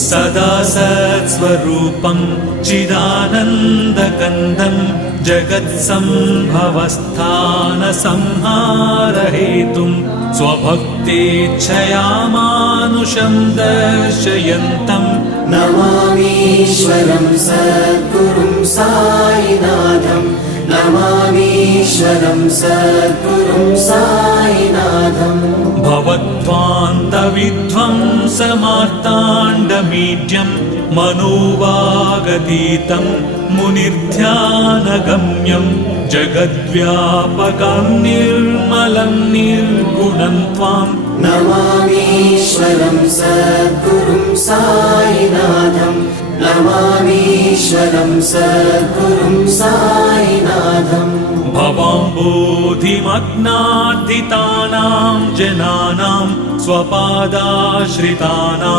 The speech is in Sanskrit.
सदा सत्स्वरूपं चिदानन्दकन्दं जगत्सम्भवस्थानसंहारहेतुं स्वभक्तेच्छया मानुषं दर्शयन्तं नमामीश्वरं सद्गुरुं साईनाथं नमामीश्वरं सद्गुरुं साईनाथम् भवद्वान्तविध्वंसमार्ताण्डमीड्यं मनोवागतीतं मुनिर्ध्यानगम्यं जगद्व्यापकं निर्मलं निर्गुणं त्वां नमामीश्वरं सद्गुरुं साईनाथं नमामीश्वरं सद्गुरुं साईनाथम् भवाम्बोधिमग्नार्दितानां जनानां स्वपादाश्रितानां